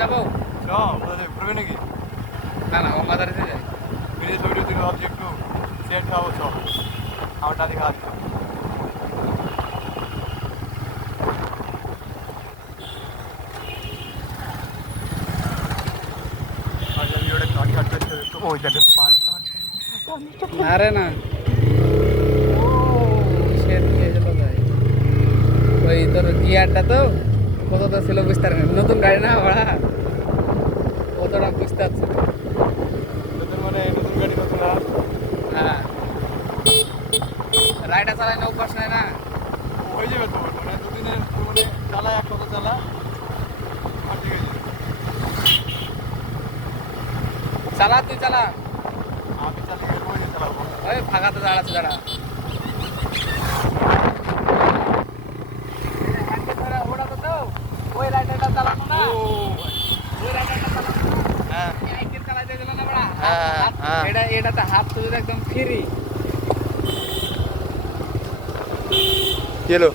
যাবো ঘুরবে নাকি? না না গঙ্গাধারিতে যাই ভিডিও ভিডিও থেকে ভাবছি একটু সেট খাবো সব আমার দাদি খাওয়া ওই যাবে না রে না সেট খেয়েছিল ভাই ওই তোর গিয়ারটা তো কতটা ছিল বুঝতে পারি না নতুন গাড়ি না ভাড়া কতটা বুঝতে পারছি না নতুন মানে নতুন গাড়ি নতুন আর হ্যাঁ রাইডা চালাই না অভ্যাস নাই না হয়ে যাবে তো মানে দুদিনের মানে চালা এক কথা চালা আর ঠিক আছে চালা তুই চালা আমি চালিয়ে ওই চালাবো ওই ফাঁকাতে দাঁড়াচ্ছে দাঁড়া ওটা তো ওই রাইডারটা চালানো না ওই রাইডারটা চালানো না হ্যাঁ সাইকেল চালাতে দিল না বড়া হ্যাঁ এটাতে হাত তুলে একদম ফ্রি কি হলো